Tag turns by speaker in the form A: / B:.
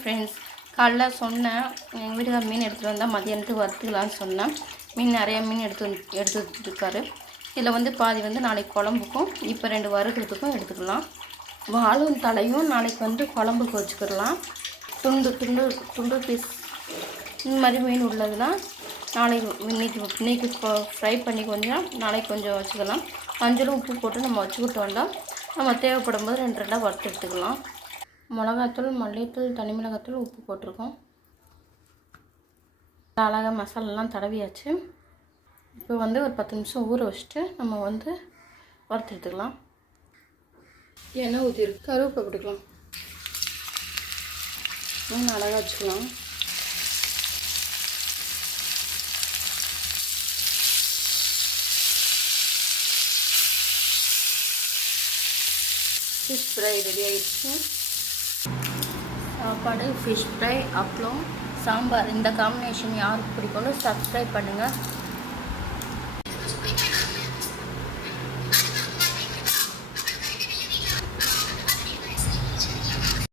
A: Friends காலைல சொன்னேன் எங்கள் வீட்டுக்கார மீன் எடுத்துகிட்டு வந்தால் மதியானத்துக்கு வறுத்துக்கலாம்னு சொன்னேன். மீன் நிறையா மீன் எடுத்து வந்து எடுத்து இதில் வந்து பாதி வந்து நாளைக்கு குழம்புக்கும் இப்போ ரெண்டு வறுக்கிறதுக்கும் எடுத்துக்கலாம். வாழும் தலையும் நாளைக்கு வந்து குழம்புக்கு வச்சுக்கிடலாம். துண்டு துண்டு துண்டு பீஸ் இந்த மாதிரி மீன் உள்ளதுலாம் நாளைக்கு இன்னைக்கு இன்னைக்கு ஃப்ரை பண்ணி கொஞ்சம் நாளைக்கு கொஞ்சம் வச்சுக்கலாம். மஞ்சளும் உப்பு போட்டு நம்ம வச்சுக்கிட்டோம்னா நம்ம தேவைப்படும் போது ரெண்டு ரெண்டாக வறுத்து எடுத்துக்கலாம். மிளகாத்தூள் மல்லித்தூள் தனி மிளகாத்தூள் உப்பு போட்டிருக்கோம். அழகாக மசாலாலாம் தடவியாச்சு. இப்போ வந்து ஒரு பத்து நிமிஷம் ஊற வச்சுட்டு நம்ம வந்து வறுத்து எடுத்துக்கலாம். எண்ணெய் ஊற்றிருக்கு கருவேப்பிலை போட்டுக்கலாம். மீன் அழகாக வச்சுக்கலாம். ஃபிஷ் ஃப்ரை ரெடி ஆகிடுச்சு சாப்பாடு ஃபிஷ் ஃப்ரை அப்புறம் சாம்பார். இந்த காம்பினேஷன் யாருக்கு பிடிக்கும்னு சப்ஸ்கிரைப் பண்ணுங்கள்